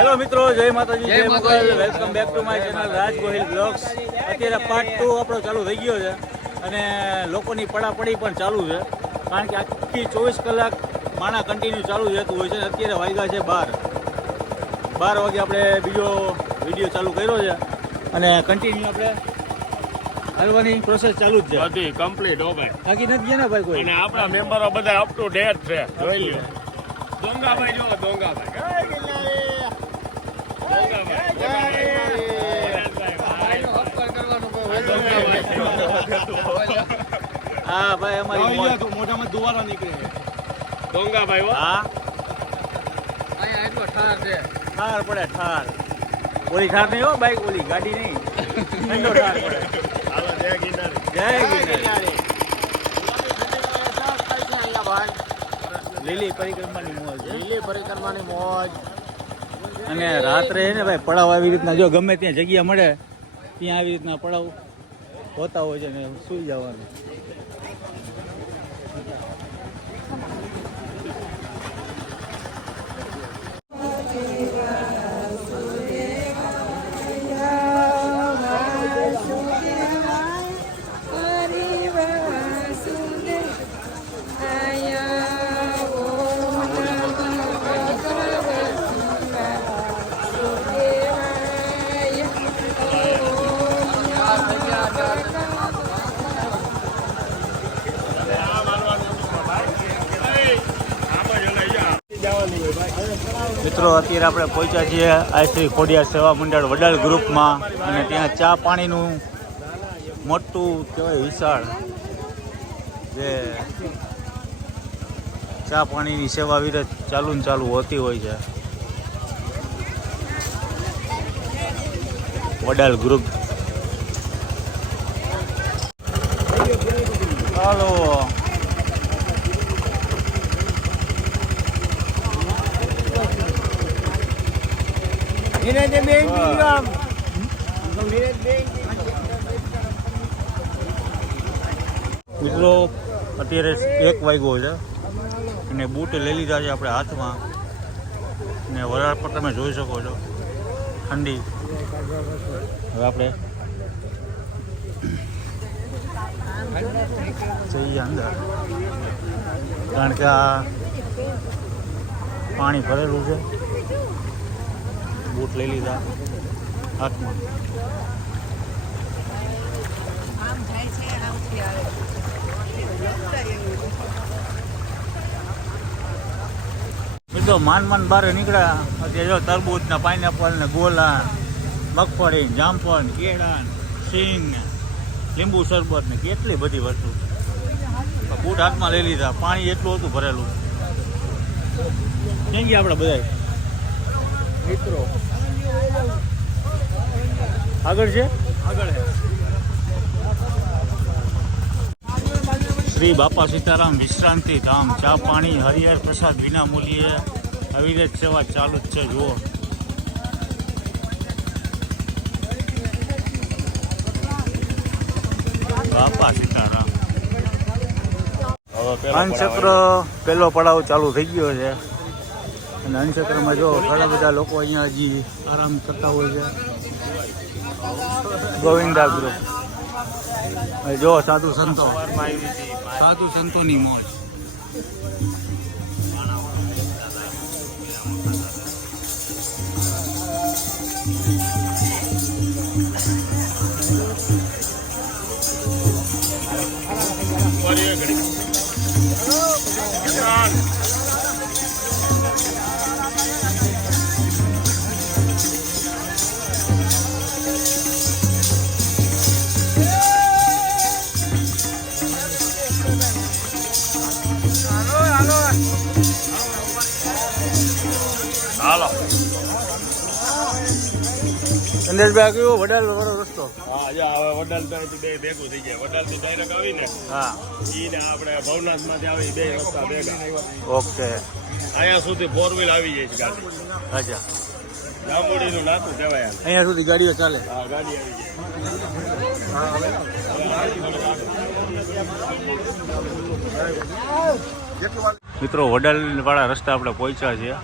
Hello મિત્રો, જય માતાજી, જય Mughal. Welcome back to my channel Raj Gohil blogs. અત્યારે પાર્ટ 2 આપણો ચાલુ થઈ ગયો છે અને લોકોની પડાપડી પણ ચાલુ છે, કારણ કે આખી 24 કલાક માણા કન્ટિન્યુ ચાલુ રહેતું હોય છે. અત્યારે વાગ્યા છે 12 વાગે આપણે બીજો વિડીયો ચાલુ કર્યો છે અને કન્ટિન્યુ આપણે હાલવાની પ્રોસેસ ચાલુ જ છે. બધી કમ્પ્લીટ હો ભાઈ, બાકી નથી ગયા ને ભાઈ કોઈ. અને આપણા મેમ્બરો બધા અપ ટુ ડેટ છે. જોઈ લ્યો દોંગાભાઈ, જો દોંગાભાઈ, હા ભાઈ, અમારી મોઢામાં દુવારા નીકળે. દોંગાભાઈ હો. હા, અહીંયા એટલો ઠાર છે. ઠાર પડે, ઠાર. ઓલી ઠાર નહીં હો, બાઈક ઓલી ગાડી નહીં, ઠંડો ઠાર પડે. હાલો જય ગિરનારી. જય ગિરનારી. લીલી પરિક્રમાની મોજ. લીલી પરિક્રમાની મોજ. અને રાત્રે છે ને ભાઈ, પડાવ આવી રીતના જો ગમે ત્યાં જગ્યા મળે ત્યાં આવી રીતના પડાવ હોતા હોય છે ને સુઈ જવાનું. મિત્રો, અત્યારે આપણે પહોંચ્યા છીએ આ શ્રી ખોડિયાર સેવા મંડળ વડાલ ગ્રુપમાં, અને ત્યાં ચા પાણીનું મોટું કહેવાય વિશાળ જે ચા પાણીની સેવા વિરત ચાલુ ને ચાલુ હોતી હોય છે. વડાલ ગ્રુપ. હાલો. મિત્રો, અત્યારે 1 વાગ્યો છે અને બૂટ લઈ લીધા છે આપણે હાથમાં, ને વરાળ પર તમે જોઈ શકો છો ઠંડી. હવે આપણે જઈએ અંદર, કારણ કે આ પાણી ભરેલું છે. બૂટ લઈ લીધા હાથમાં. મિત્રો, માન બહાર નીકળ્યા. અત્યારે જો તરબૂચ ને પાઇનેપલ ને ગોલા, મગફળી, જામફળ, કેળા, સિંગ, લીંબુ શરબત ને કેટલી બધી વસ્તુ. બૂટ હાથમાં લઈ લીધા. પાણી એટલું હતું ભરેલું. ક્યાં ગયા આપણે બધા મિત્રો? આગળ છે, આગળ શ્રી બાપા સીતારામ વિશ્રાંતિ ધામ. ચા પાણી, હરિહર પ્રસાદ વિના મૂલ્યે અવિરત સેવા ચાલુ જ છે. જુઓ, બાપા સીતારામ. અન્નચક્ર પહેલો પડાવ ચાલુ થઈ ગયો છે અને અન્નચક્રમાં જો ઘણા બધા લોકો અહીંયા હજી આરામ કરતા હોય છે. ગોવિંદા ગ્રુપ. જો સાધુ સંતોની મોજ. હાલો સંદેશભાઈ કયો વડાલ વાળો રસ્તો? હા, હવે વડાલ તો ભેગું થઈ ગયા. વડાલ તો ડાયરેક્ટ આવીને હા, ઈને આપણે ભવનાથ માંથી આવી 2 રસ્તા ભેગા. ઓકે. અહીંયા સુધી 4 વ્હીલ આવી જાય છે ગાડી. અચ્છા, જાંબુડીનું નાતું કહેવાય. અહીંયા સુધી ગાડીઓ ચાલે? હા, ગાડી આવી જાય. મિત્રો, વડાલ વાળા રસ્તા આપણે પહોંચ્યા છીએ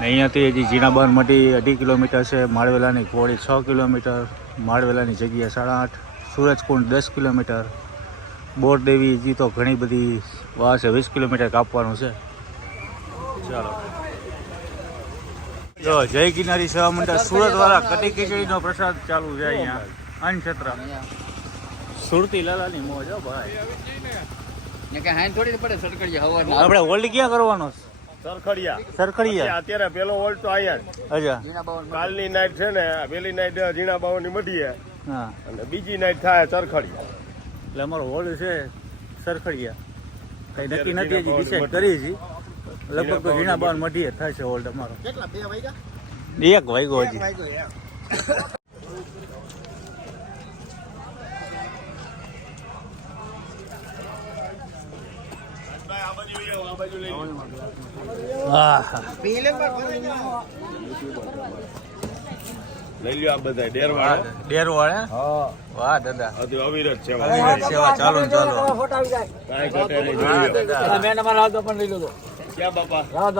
અહીંયાથી હજી જીણાબાન મઢી 2.5 કિલોમીટર છે, માળવેલાની કોળી 6 કિલોમીટર, માળવેલાની જગ્યા 8.5, સૂરજકુંડ 10 કિલોમીટર, બોરદેવી હજી તો ઘણી બધી વાહ છે, 20 કિલોમીટર કાપવાનું છે. ચાલો જો જય ગિરનારી સેવા મંડળ સુરત વાળા કટી ખીચડીનો પ્રસાદ ચાલુ છે અહીંયા અનક્ષેત્ર સુરતી લાલાની મોજ હો ભાઈ. આપણે હોલ્ડ ક્યાં કરવાનો છે? સરખડિયા. અત્યારે પેલો વોલ્ટ તો આયા અચ્છા કાલની નાઈટ છે ને, પેલી નાઈટ ઝીણા બાવની મઢીએ હા, અને બીજી નાઈટ થાય ચરખડિયા. એટલે અમારો હોલ્ડ છે સરખડિયા. કઈ નક્કી નથી હજી ડિસાઈડ કરી છે. લગભગ તો ઝીણા બાવન મઢીએ થશે હોલ્ડ અમારો. કેટલા 2 વાગ્યા? 1 વાગ્યો હજી. હા લઈ લ્યો આ બધા ડેરવાળા. ડેર વાળા. વાહ દાદા, હજુ અવિરત છે. અવિરત સેવા ચાલુ ને ચાલુ. કાંઈ ઘટે નહીં, હા જોઈ લ્યો. દાદા. ક્યાં બાપા? રાવત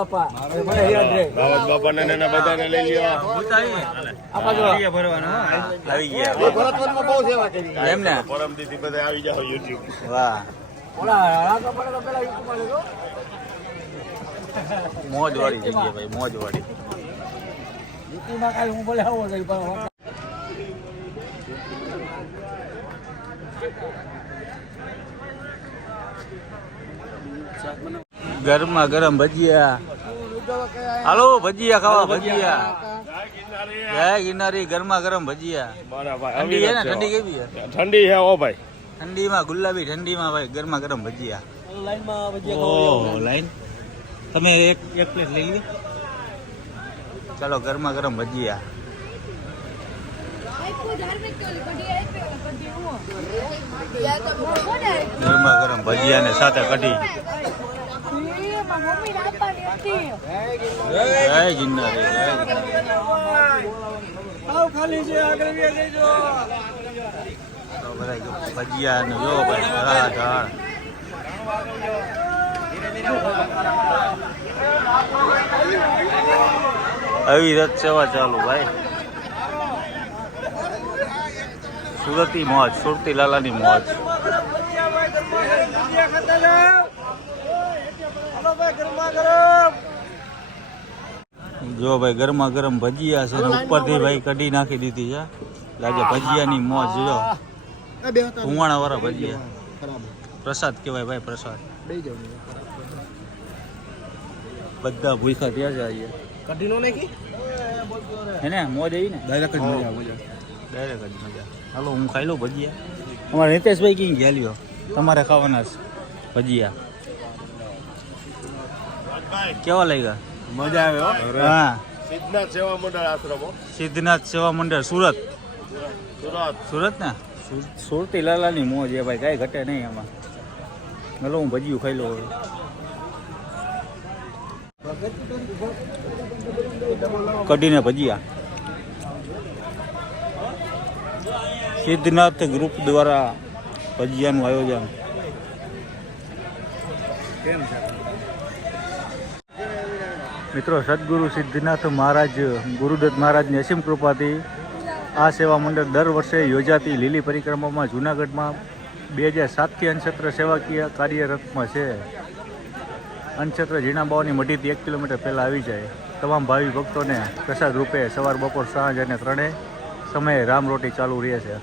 બાપાને ને એના બધાને લઈ લ્યો. આવી ગયા ભરતવનમાં બહુ સેવા કરી. એમ ને. પરમદીથી બધા આવી જાઓ યુટ્યુબ. વાહ મોજ વાળી જગ્યા ભાઈ, મોજ વાળી. ગરમા ગરમ ભજીયા. હાલો ભજીયા ખાવા, ભજીયા. જય ગિરનારી. ગરમા ગરમ ભજીયા. મારા ભાઈ ઠંડી છે ને? અવિરત ઠંડી છે. કેવી છે? ઠંડી છે ઓ ભાઈ. ઠંડીમાં ગુલાબી ઠંડીમાં ભાઈ ગરમા ગરમ ભજીયા. ઓહ લાઈન. તમે એક પ્લેટ લઈ લો. ચાલો ગરમા ગરમ ભજીયા. ગરમા ગરમ ભજીયા ને સાથે કઢી. જય ગિરનારી. જય ગિરનારી. તો બધા ભજીયા ને જો ભાઈ ધડા ધડ. અવિરત સેવા ચાલુ ભાઈ. સુરતી મોજ, સુરતી લાલાની મોજ. જો ભાઈ ગરમા ગરમ ભજીયા છે ને ઉપરથી ભાઈ કઢી નાખી દીધી છે. લાગે ભજીયાની મોજ. જો ધુવાણા વાળા ભજીયા. પ્રસાદ કહેવાય ભાઈ, પ્રસાદ. બધા ભૂખા ત્યાં છે અહીંયા. કઢી નો નાખી હે ને મોજ આવી ને. ડાયરેક્ટ જ મજા. હાલો હું ખાઈ લઉં ભજીયા. અમારા નિતેશભાઈ ક્યાં ગયા લ્યો? તમારે ખાવાના છે ભજીયા. કેવા લાગ્યા? મજા આવે હો. હા, સિદ્ધનાથ સેવા મંડળ આશ્રમો, સિદ્ધનાથ સેવા મંડળ સુરત. સુરત. સુરત ને સુરતી લાલાની મોજ એ ભાઈ, કાંઈ ઘટે નહીં એમાં. હાલો હું ભજીયું ખાઈ લઉં. કઢીને ભજીયા. સિદ્ધનાથ ગ્રુપ દ્વારા ભજીયાનું આયોજન. મિત્રો સદગુરુ સિદ્ધનાથ મહારાજ ગુરુદત્ત મહારાજની અસીમ કૃપાથી આ સેવા મંડળ દર વર્ષે યોજાતી લીલી પરિક્રમામાં જૂનાગઢમાં 2007થી અનક્ષેત્ર સેવાકીય કાર્યરતમાં છે. અનક્ષેત્ર ઝીણાબાવાની મઢીથી 1 કિલોમીટર પહેલાં આવી જાય. તમામ ભાવિ ભક્તોને પ્રસાદ રૂપે સવાર બપોર સાંજ અને ત્રણેય સમયે રામ રોટી ચાલુ રહે છે.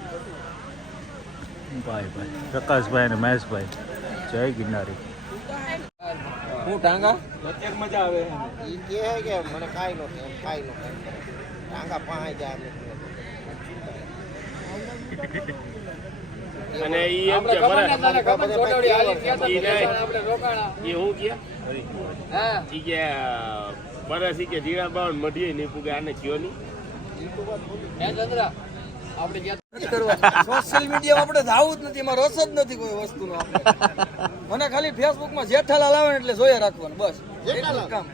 ભાઈ પ્રકાશભાઈ અને મહેશભાઈ. જય ગિરનારી. હું ટાંગા અત્યારે મજા આવે. ઈ કહે કે મને ખાઈ નો ટાંગા પાહી જાય. અને ઈ એમ કે મને ઈ હું કે હા ઈ કે બરસ ઈ કે જીરા બાવન મઢીએ નહીં પૂગે આને કયો નહીં. હે ચંદ્રા આપણે સોશિયલ મીડિયા આપણે જાવું જ નથી, એમાં રસ જ નથી કોઈ વસ્તુનો. મને ખાલી ફેસબુકમાં જેઠાલાલ આવે ને એટલે જોયા રાખવાનું બસ. એટલું કામ.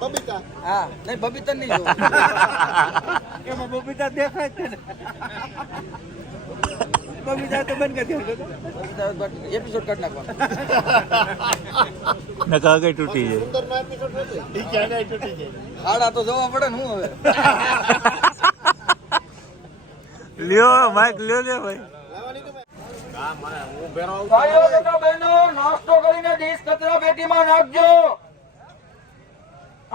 બબીતા હા નહીં, બબીતા નહીં જોવું. એમાં બબીતા દેખાય છે ને. એપિસોડ કાઢ નાખવાનો. નકા આગળ તૂટી જાય. હાડા તો જવા પડે ને હું હવે. લ્યો માઈક લ્યો ને ભાઈ. ભાઈઓ તથા બહેનો, નાસ્તો કરીને ડીશ કચરા પેટીમાં નાખજો.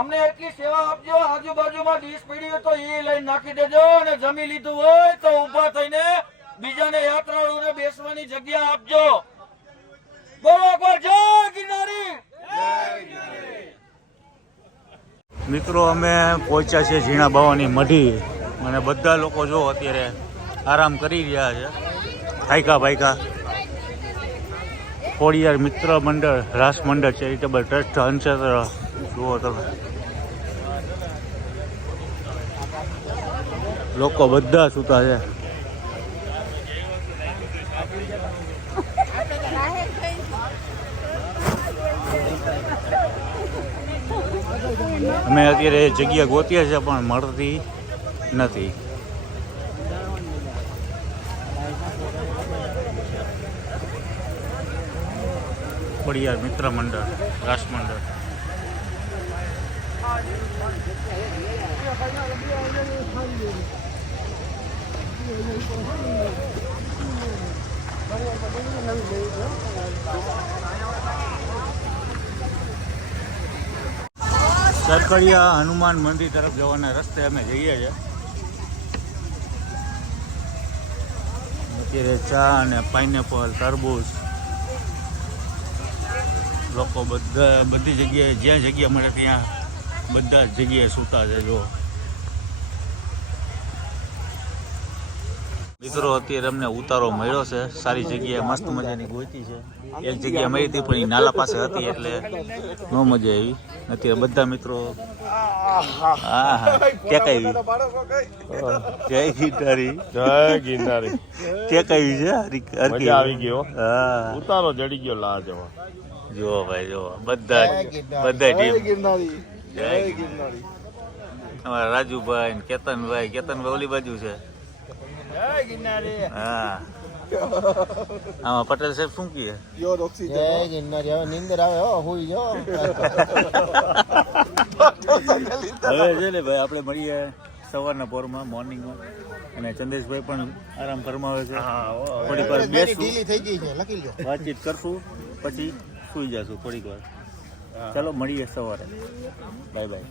અમને એટલી સેવા આપજો, આજુબાજુમાં ડીશ પડી હોય તો એ લઈને નાખી દેજો, અને જમી લીધું હોય તો ઊભા થઈને બીજાને યાત્રાળુઓને બેસવાની જગ્યા આપજો. બોલો એકવાર જય ગિરનારી. મિત્રો અમે પહોંચ્યા છે ઝીણા બાવાની મઢી અને બધા લોકો જો અત્યારે આરામ કરી રહ્યા છે. થાયકા ભાઈકા ખોડિયાર મિત્ર મંડળ રાસ મંડળ ચેરિટેબલ ટ્રસ્ટ હંસેત્ર જુઓ તમે લોકો બધા સૂતા છે. અમે અત્યારે જગ્યા ગોતીએ છીએ પણ મળતી નથી. ખોડિયાર મિત્ર મંડળ રાસ મંડળ સરકડિયા હનુમાન મંદિર તરફ જવાના રસ્તે અમે જઈએ છીએ. અત્યારે ચા અને પાઇનેપલ તરબૂચ લોકો બધી જગ્યાએ જ્યાં જગ્યા મળે ત્યાં બધા જ જગ્યાએ સૂતા છે. જો મિત્રો અત્યારે અમને ઉતારો મળ્યો છે. સારી જગ્યાએ મસ્ત મજાની ગોતી છે. એક જગ્યા મળી હતી પણ એ નાલા પાસે હતી એટલે ન મજા આવી. અત્યારે બધા મિત્રો હા ટેકાવી જય ગિરનારી ટેકાવી છે. મજા આવી ગયો. હા ઉતારો જડી ગયો લા જવા. જો ભાઈ જો બધા ટીમ જય ગિરનારી. અમારા રાજુભાઈ ને કેતનભાઈ ઓલી બાજુ છે. હા આમાં પટેલ સાહેબ શું કહે? નીંદર આવે હો, હુઈ જાઓ. હવે છે ને ભાઈ આપણે મળીએ સવારના પોરમાં મોર્નિંગમાં અને ચંદ્રેશભાઈ પણ આરામ ફરમાવે છે. થોડીક વાર બેસું વાતચીત કરશું પછી સુઈ જશું થોડીક વાર. ચાલો મળીએ સવારે. Bye bye.